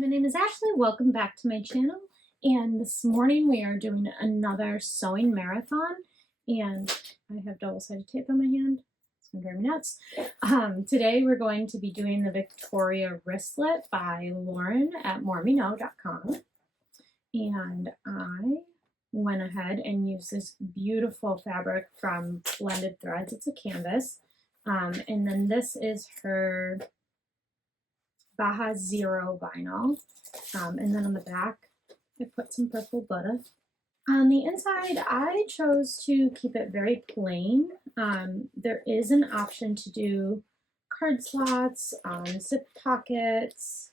My name is Ashley. Welcome back to my channel. And this morning we are doing another sewing marathon. And I have double-sided tape on my hand. It's going to drive me nuts. Today we're going to be doing the Victoria Wristlet by Lauren at moremeknow.com. And I went ahead and used this beautiful fabric from Blended Threads. It's a canvas. And then this is her Baja Zero vinyl, and then on the back I put some purple butter. On the inside I chose to keep it very plain. There is an option to do card slots, zip pockets,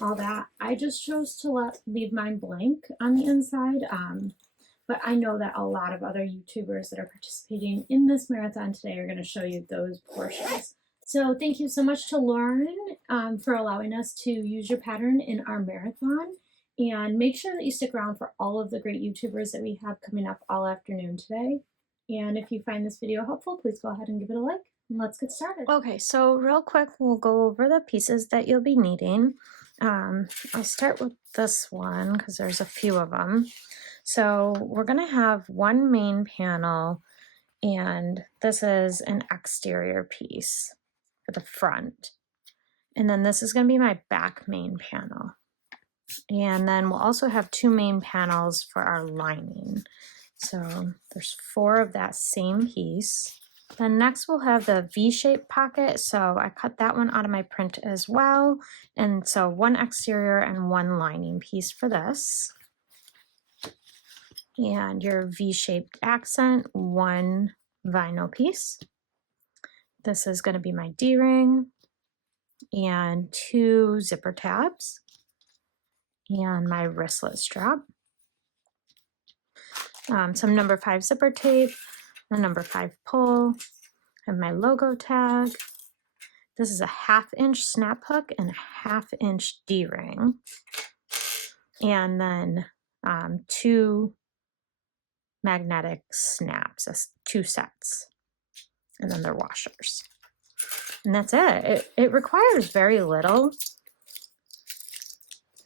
all that. I just chose to leave mine blank on the inside, but I know that a lot of other YouTubers that are participating in this marathon today are going to show you those portions. So thank you so much to Lauren for allowing us to use your pattern in our marathon. And make sure that you stick around for all of the great YouTubers that we have coming up all afternoon today. And if you find this video helpful, please go ahead and give it a like. And let's get started. Okay, so real quick, we'll go over the pieces that you'll be needing. I'll start with this one because there's a few of them. So we're going to have one main panel, and this is an exterior piece for the front. And then this is going to be my back main panel. And then we'll also have two main panels for our lining. So there's 4 of that same piece. Then next we'll have the V-shaped pocket. So I cut that one out of my print as well. And so 1 exterior and 1 lining piece for this. And your V-shaped accent, 1 vinyl piece. This is going to be my D-ring and 2 zipper tabs and my wristlet strap. Some number 5 zipper tape, a number 5 pull, and my logo tag. This is a 1/2 inch snap hook and a 1/2 inch D-ring. And then 2 magnetic snaps, that's 2 sets. And then they're washers. And that's it. It requires very little.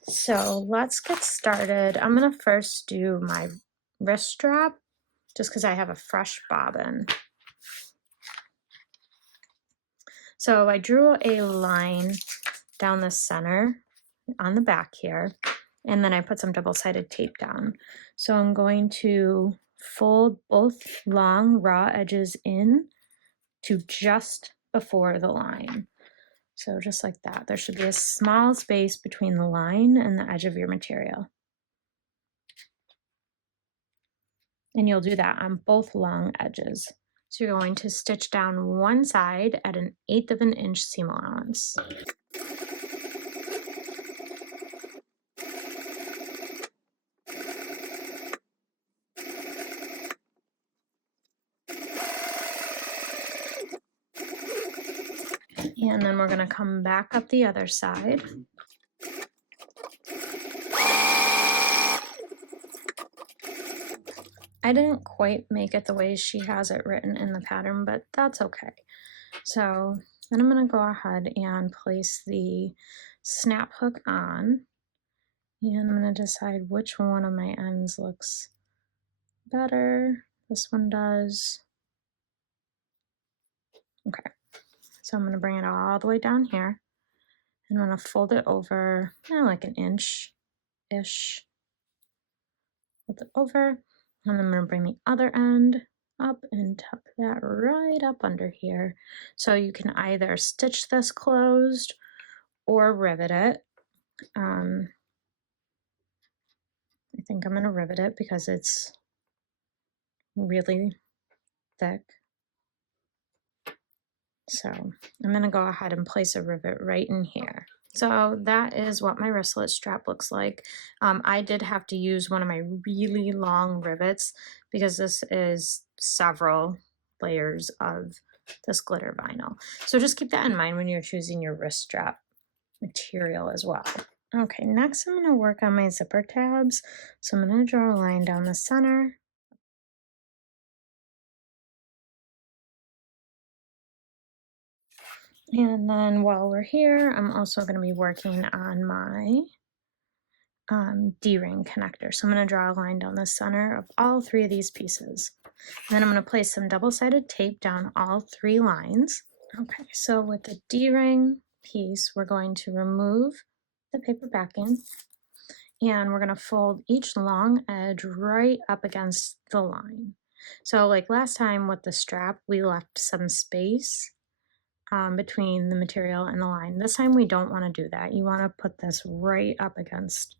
So let's get started. I'm going to first do my wrist strap just because I have a fresh bobbin. So I drew a line down the center on the back here, and then I put some double-sided tape down. So I'm going to fold both long raw edges in to just before the line. So just like that. There should be a small space between the line and the edge of your material. And you'll do that on both long edges. So you're going to stitch down one side at 1/8 of an inch seam allowance. And then we're going to come back up the other side. I didn't quite make it the way she has it written in the pattern, but that's okay. So then I'm going to go ahead and place the snap hook on. And I'm going to decide which one of my ends looks better. This one does. Okay. So I'm going to bring it all the way down here. And I'm going to fold it over like 1 inch-ish. Fold it over. And I'm going to bring the other end up and tuck that right up under here. So you can either stitch this closed or rivet it. I think I'm going to rivet it because it's really thick. So I'm going to go ahead and place a rivet right in here. So that is what my wristlet strap looks like. I did have to use one of my really long rivets because this is several layers of this glitter vinyl. So just keep that in mind when you're choosing your wrist strap material as well. Okay, next I'm going to work on my zipper tabs. So I'm going to draw a line down the center. And then while we're here, I'm also going to be working on my D-ring connector. So I'm going to draw a line down the center of all 3 of these pieces. Then I'm going to place some double-sided tape down all 3 lines. Okay, so with the D-ring piece, we're going to remove the paper backing, and we're going to fold each long edge right up against the line. So like last time with the strap, we left some space between the material and the line. This time we don't want to do that. You want to put this right up against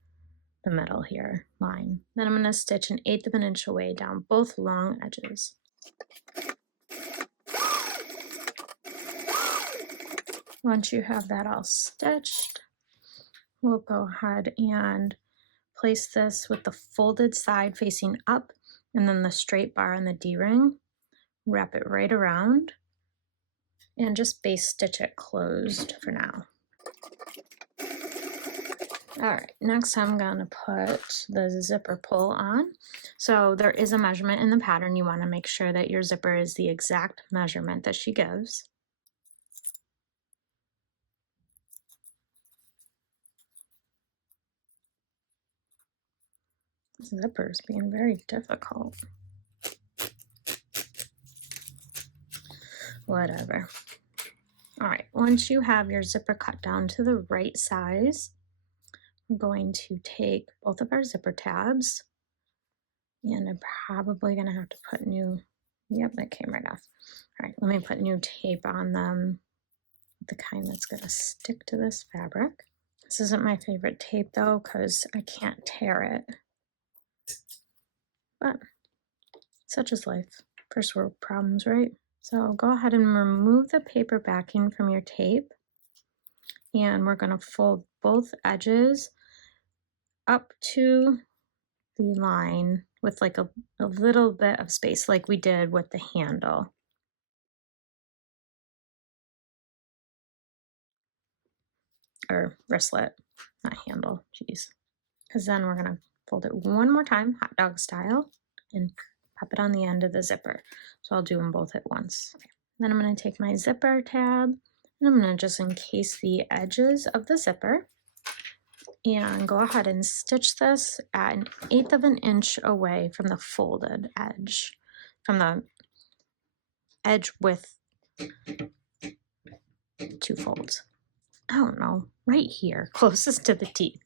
the middle here line. Then I'm going to stitch 1/8 of an inch away down both long edges. Once you have that all stitched, we'll go ahead and place this with the folded side facing up and then the straight bar in the D-ring. Wrap it right around and just base stitch it closed for now. All right, next I'm going to put the zipper pull on. So there is a measurement in the pattern. You want to make sure that your zipper is the exact measurement that she gives. This zipper is being very difficult. Whatever. All right, once you have your zipper cut down to the right size, I'm going to take both of our zipper tabs, and I'm probably going to have to put new, yep, that came right off. All right, let me put new tape on them, the kind that's going to stick to this fabric. This isn't my favorite tape though, because I can't tear it. But such is life. First world problems, right? So go ahead and remove the paper backing from your tape, and we're going to fold both edges up to the line with like a little bit of space like we did with the handle. Or wristlet, not handle, geez. Because then we're going to fold it one more time, hot dog style, and pop it on the end of the zipper. So I'll do them both at once. Okay. Then I'm going to take my zipper tab, and I'm going to just encase the edges of the zipper and go ahead and stitch this at 1/8 of an inch away from the folded edge, from the edge with 2 folds. I don't know, right here, closest to the teeth.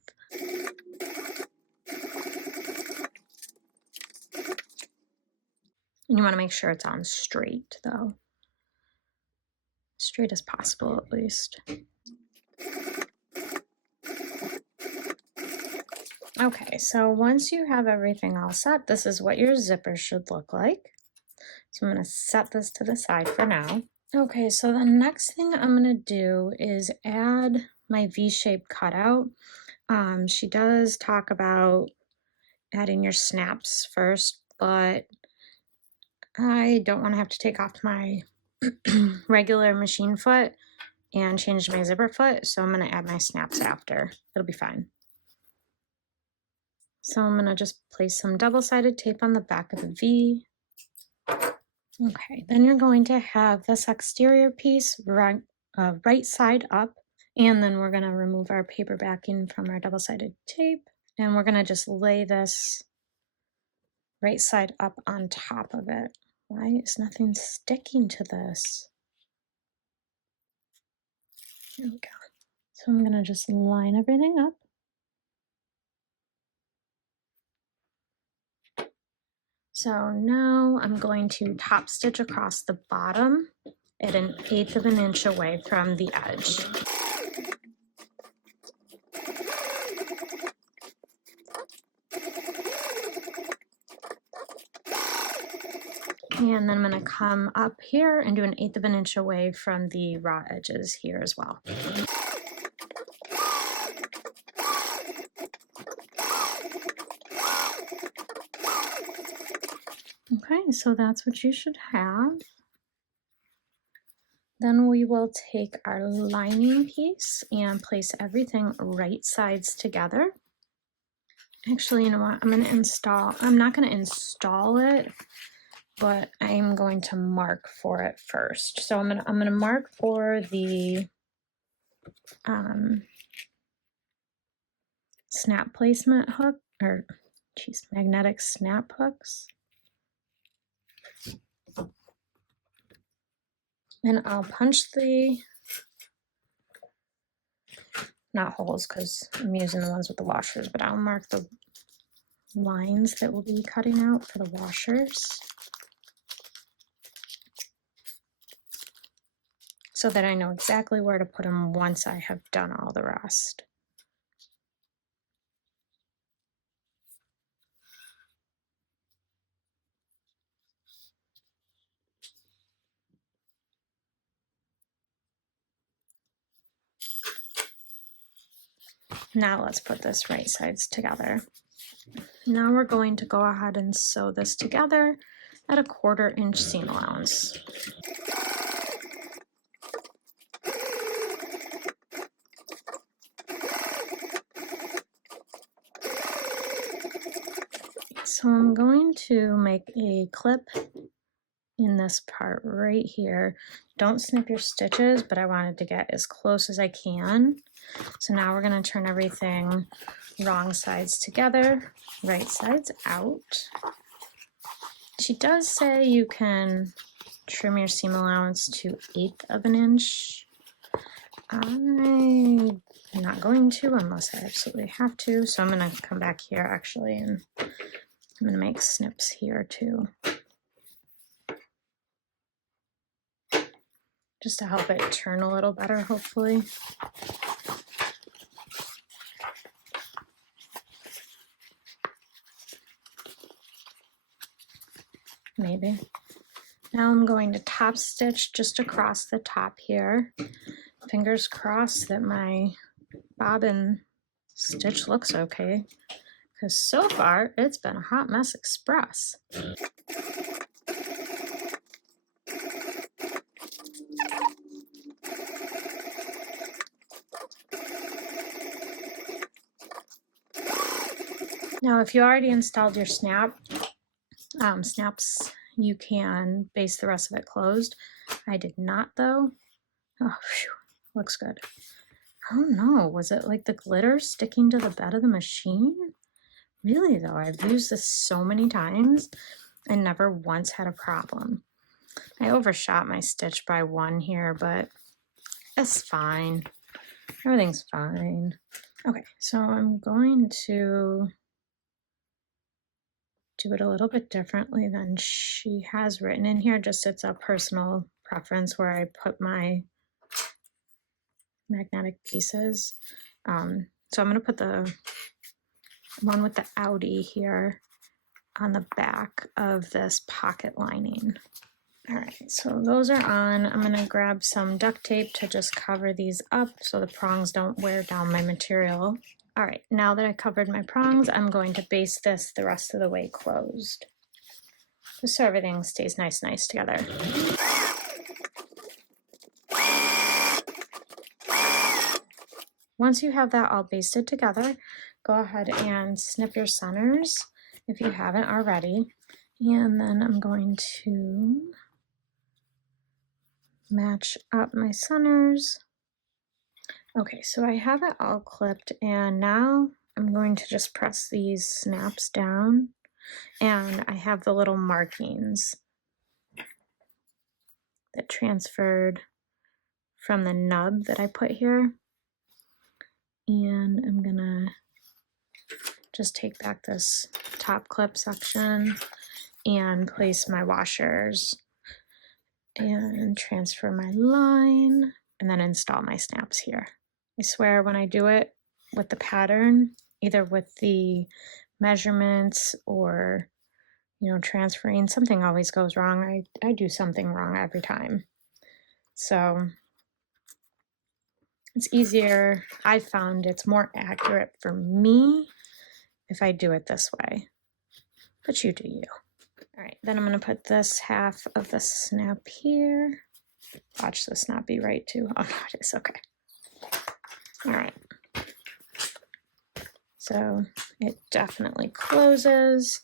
And you want to make sure it's on straight though. Straight as possible at least. Okay, so once you have everything all set, this is what your zipper should look like. So I'm going to set this to the side for now. Okay, so the next thing I'm going to do is add my V-shaped cutout. She does talk about adding your snaps first, but I don't want to have to take off my regular machine foot and change my zipper foot, so I'm going to add my snaps after. It'll be fine. So I'm going to just place some double-sided tape on the back of the V. Okay, then you're going to have this exterior piece right side up, and then we're going to remove our paper backing from our double-sided tape, and we're going to just lay this right side up on top of it. Why is nothing sticking to this? There we go. So I'm going to just line everything up. So now I'm going to top stitch across the bottom at 1/8 of an inch away from the edge. And then I'm going to come up here and do 1/8 of an inch away from the raw edges here as well. Okay, so that's what you should have. Then we will take our lining piece and place everything right sides together. Actually, you know what? I'm not going to install it, but I'm going to mark for it first. So I'm going to mark for the snap placement hook, or geez, magnetic snap hooks. And I'll punch the, not holes because I'm using the ones with the washers, but I'll mark the lines that we'll be cutting out for the washers so that I know exactly where to put them once I have done all the rest. Now let's put this right sides together. Now we're going to go ahead and sew this together at a 1/4 inch seam allowance. So I'm going to make a clip in this part right here. Don't snip your stitches, but I wanted to get as close as I can. So now we're going to turn everything wrong sides together, right sides out. She does say you can trim your seam allowance to 1/8 of an inch. I'm not going to unless I absolutely have to. So I'm going to come back here actually, and I'm going to make snips here too, just to help it turn a little better, hopefully. Maybe. Now I'm going to top stitch just across the top here. Fingers crossed that my bobbin stitch looks okay, because so far it's been a hot mess express. Now, if you already installed your snaps, you can base the rest of it closed. I did not though. Oh, phew, looks good. Oh no, was it like the glitter sticking to the bed of the machine? Really though, I've used this so many times and never once had a problem. I overshot my stitch by 1 here, but it's fine. Everything's fine. Okay, so I'm going to do it a little bit differently than she has written in here. Just it's a personal preference where I put my magnetic pieces. So I'm going to put the one with the outie here on the back of this pocket lining. All right, so those are on. I'm going to grab some duct tape to just cover these up so the prongs don't wear down my material. All right, now that I covered my prongs, I'm going to base this the rest of the way closed, just so everything stays nice together. Once you have that all basted together, go ahead and snip your centers if you haven't already. And then I'm going to match up my centers. Okay, so I have it all clipped, and now I'm going to just press these snaps down, and I have the little markings that transferred from the nub that I put here. And I'm gonna just take back this top clip section and place my washers and transfer my line and then install my snaps here. I swear when I do it with the pattern, either with the measurements or, you know, transferring, something always goes wrong. I do something wrong every time. So it's easier. I found it's more accurate for me if I do it this way, but you do you. All right, then I'm going to put this half of the snap here. Watch this not be right too. Oh no, it is. Okay. All right. So it definitely closes.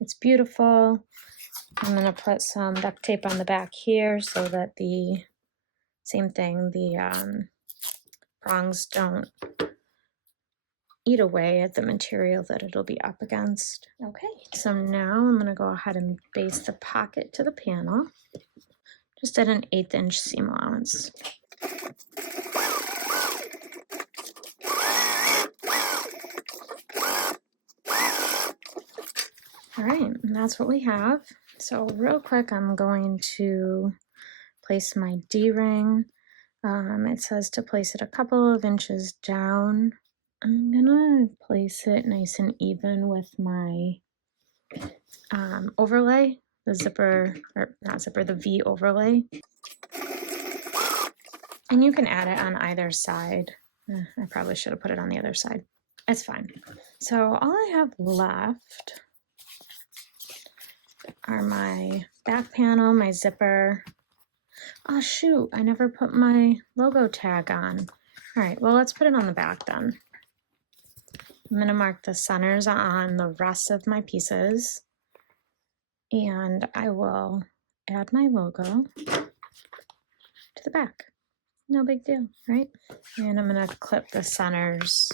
It's beautiful. I'm going to put some duct tape on the back here so that the same thing, the prongs don't eat away at the material that it'll be up against. Okay, so now I'm going to go ahead and base the pocket to the panel, just at an 1/8 inch seam allowance. All right, and that's what we have. So real quick, I'm going to place my D-ring. It says to place it a couple of inches down. I'm gonna place it nice and even with my overlay, the zipper, or not zipper, the V overlay. And you can add it on either side. I probably should have put it on the other side. It's fine. So all I have left are my back panel, my zipper. Oh shoot, I never put my logo tag on. All right, well, let's put it on the back then. I'm going to mark the centers on the rest of my pieces, and I will add my logo to the back. No big deal, right? And I'm going to clip the centers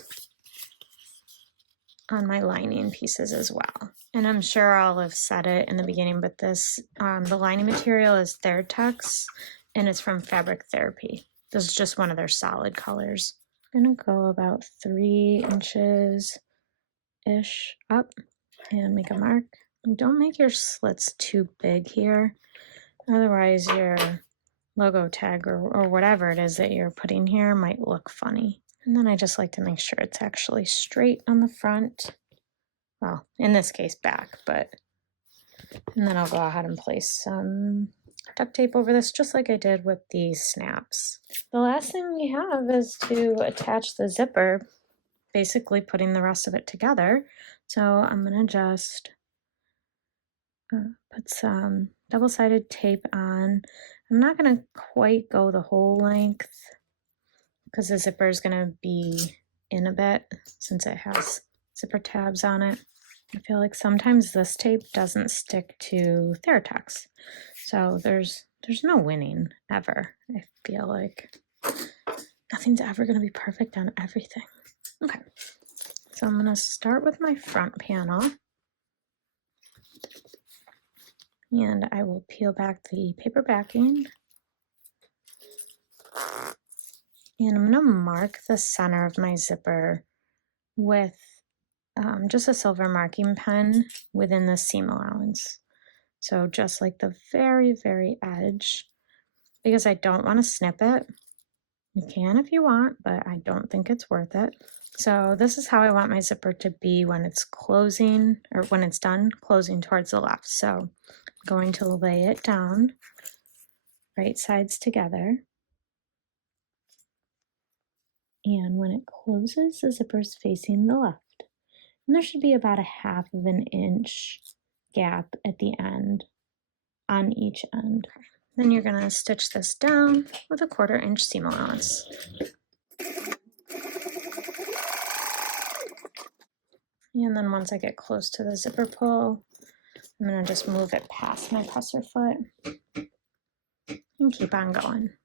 on my lining pieces as well. And I'm sure I'll have said it in the beginning, but this, the lining material is Thertex, and it's from Fabric Therapy. This is just one of their solid colors. I'm going to go about 3 inches-ish up and make a mark. And don't make your slits too big here, otherwise your logo tag or whatever it is that you're putting here might look funny. And then I just like to make sure it's actually straight on the front. Well, in this case back, but, and then I'll go ahead and place some duct tape over this just like I did with the snaps. The last thing we have is to attach the zipper, basically putting the rest of it together. So I'm gonna just put some double-sided tape on. I'm not gonna quite go the whole length because the zipper is gonna be in a bit since it has zipper tabs on it. I feel like sometimes this tape doesn't stick to Thertex, so there's no winning ever. I feel like nothing's ever gonna be perfect on everything. Okay, so I'm gonna start with my front panel, and I will peel back the paper backing, and I'm gonna mark the center of my zipper with just a silver marking pen within the seam allowance. So just like the very, very edge, because I don't want to snip it. You can if you want, but I don't think it's worth it. So this is how I want my zipper to be when it's closing, or when it's done closing towards the left. So I'm going to lay it down, right sides together. And when it closes, the zipper is facing the left. And there should be about 1/2 of an inch gap at the end, on each end. Then you're gonna stitch this down with a 1/4 inch seam allowance. And then once I get close to the zipper pull, I'm gonna just move it past my presser foot and keep on going.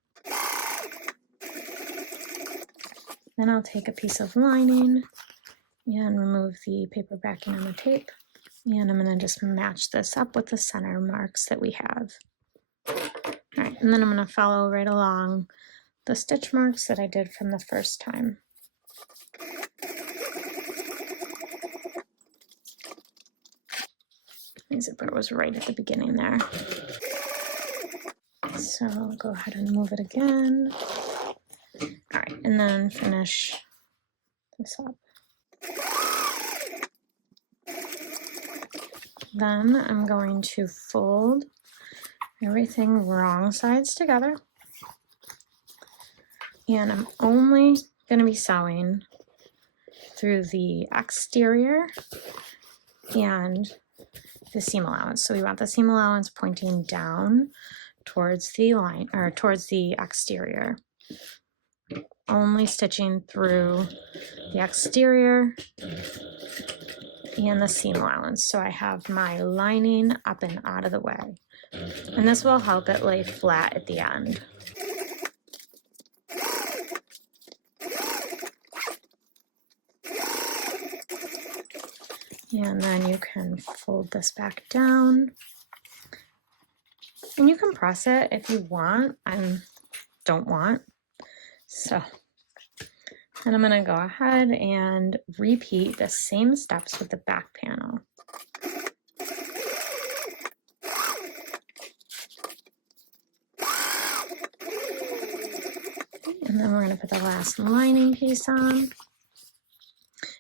Then I'll take a piece of lining and remove the paper backing on the tape. And I'm gonna just match this up with the center marks that we have. All right, and then I'm gonna follow right along the stitch marks that I did from the first time. My zipper was right at the beginning there. So I'll go ahead and move it again. All right, and then finish this up. Then I'm going to fold everything wrong sides together. And I'm only going to be sewing through the exterior and the seam allowance. So we want the seam allowance pointing down towards the line, or towards the exterior. Only stitching through the exterior and the seam allowance. So I have my lining up and out of the way. And this will help it lay flat at the end. And then you can fold this back down. And you can press it if you want. I don't want. So, and I'm gonna go ahead and repeat the same steps with the back panel. And then we're gonna put the last lining piece on.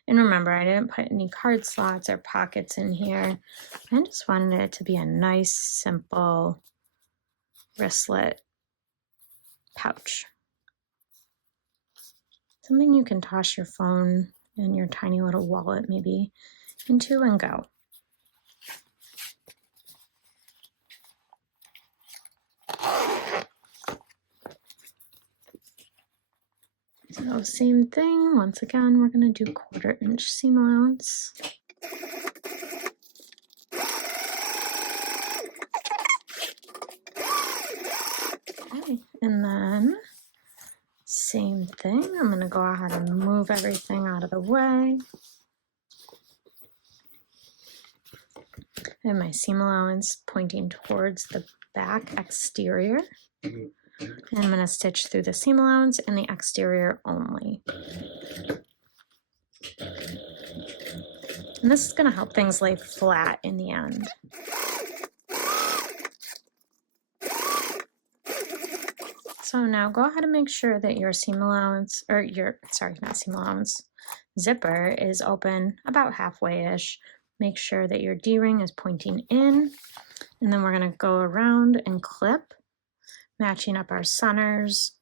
And remember, I didn't put any card slots or pockets in here. I just wanted it to be a nice, simple wristlet pouch. Something you can toss your phone and your tiny little wallet maybe into and go. So same thing, once again, we're gonna do 1/4 inch seam allowance. Okay, and then same thing, I'm gonna go ahead and move everything out of the way. And my seam allowance pointing towards the back exterior. And I'm going to stitch through the seam allowance and the exterior only. And this is going to help things lay flat in the end. So now go ahead and make sure that your seam allowance, or your, sorry, not seam allowance, zipper is open about halfway-ish. Make sure that your D-ring is pointing in. And then we're going to go around and clip, matching up our centers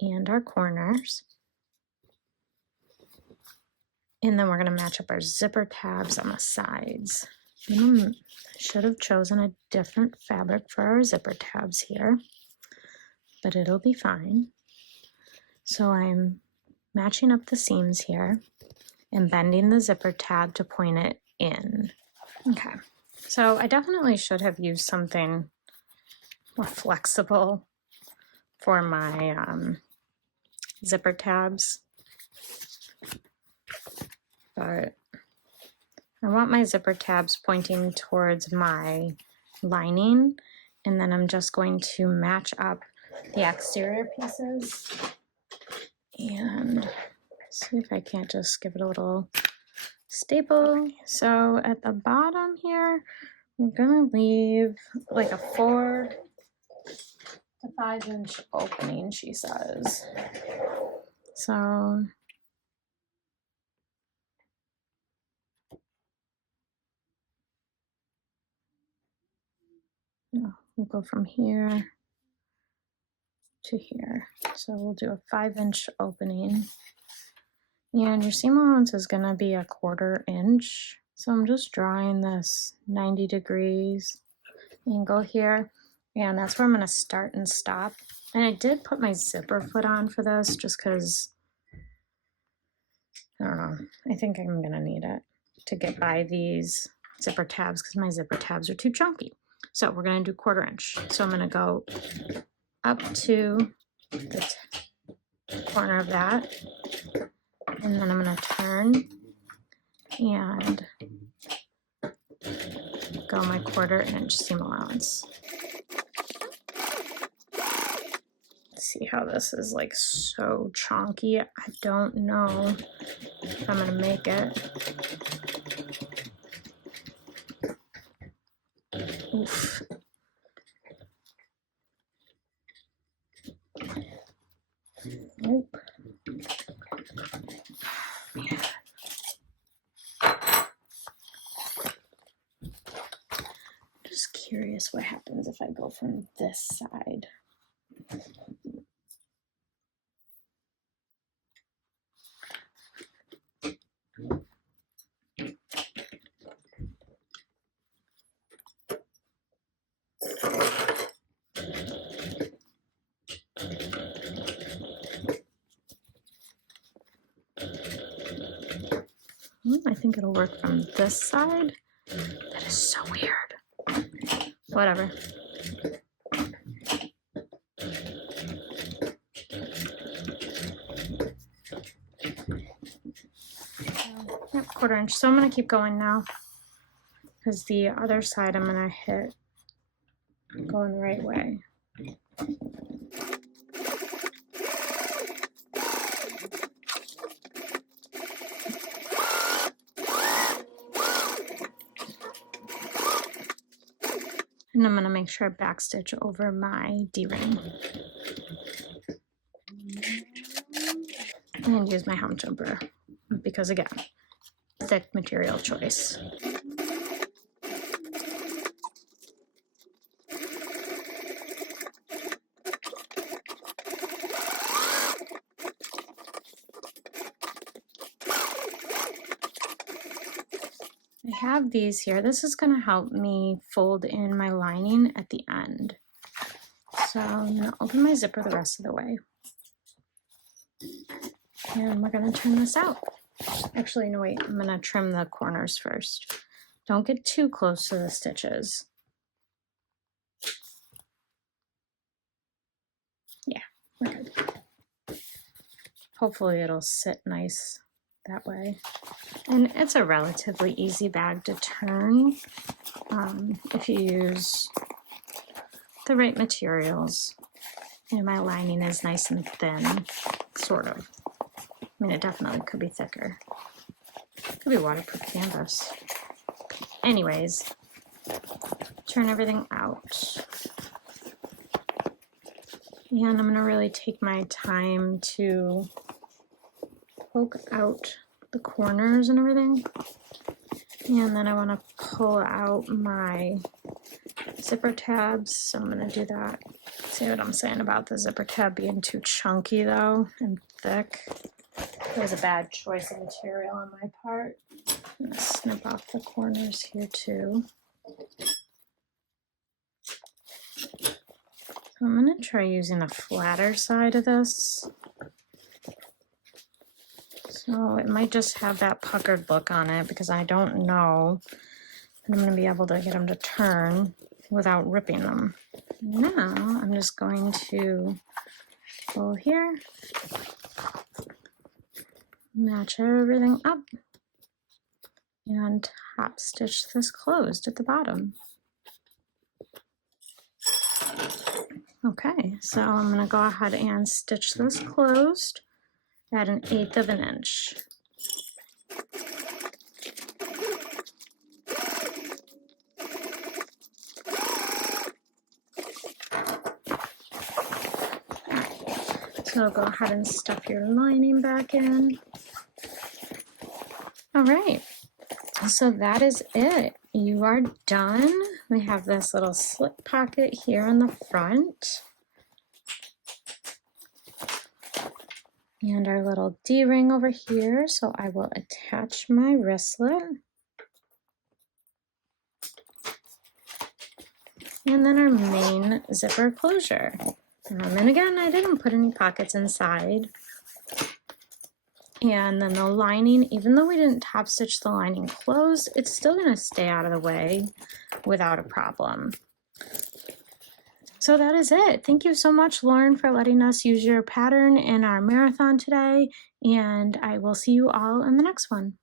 and our corners. And then we're going to match up our zipper tabs on the sides. Should have chosen a different fabric for our zipper tabs here, but it'll be fine. So I'm matching up the seams here and bending the zipper tab to point it in. Okay, so I definitely should have used something more flexible for my zipper tabs, but I want my zipper tabs pointing towards my lining, and then I'm just going to match up the exterior pieces and see if I can't just give it a little staple. So at the bottom here, we're gonna leave like a 4 to 5 inch opening, she says. So we'll go from here to here. So we'll do a 5 inch opening. And your seam allowance is gonna be a 1/4 inch. So I'm just drawing this 90 degrees angle here. And that's where I'm gonna start and stop. And I did put my zipper foot on for this just because, I don't know, I think I'm gonna need it to get by these zipper tabs because my zipper tabs are too chunky. So we're gonna do 1/4 inch. So I'm gonna go up to the corner of that, and then I'm gonna turn and go my 1/4 inch seam allowance. See how this is like so chunky. I don't know if I'm gonna make it. Oof. Nope. Man. Just curious what happens if I go from this side. I think it'll work from this side. That is so weird. Whatever. Yep, 1/4 inch. So I'm going to keep going now because the other side I'm going to hit going the right way. And I'm going to make sure I backstitch over my D-ring. And use my hem jumper because, again, thick material choice. I have these here. This is going to help me fold in my lining at the end. So I'm going to open my zipper the rest of the way. And we're going to turn this out. Actually, no, wait, I'm going to trim the corners first. Don't get too close to the stitches. Yeah, we're good. Hopefully it'll sit nice that way. And it's a relatively easy bag to turn if you use the right materials. And my lining is nice and thin, sort of. I mean, it definitely could be thicker. Could be waterproof canvas. Anyways, turn everything out. And I'm going to really take my time to poke out the corners and everything. And then I want to pull out my zipper tabs, so I'm going to do that. See what I'm saying about the zipper tab being too chunky though and thick. It was a bad choice of material on my part. I'm going to snip off the corners here too. So I'm going to try using the flatter side of this. So it might just have that puckered look on it because I don't know that I'm going to be able to get them to turn without ripping them. Now I'm just going to go here, match everything up, and top stitch this closed at the bottom. Okay, so I'm going to go ahead and stitch this closed at 1/8 of an inch. So go ahead and stuff your lining back in. All right, so that is it. You are done. We have this little slip pocket here in the front. And our little D-ring over here. So I will attach my wristlet. And then our main zipper closure. And again, I didn't put any pockets inside. And then the lining, even though we didn't top stitch the lining closed, it's still going to stay out of the way without a problem. So that is it. Thank you so much, Lauren, for letting us use your pattern in our marathon today. And I will see you all in the next one.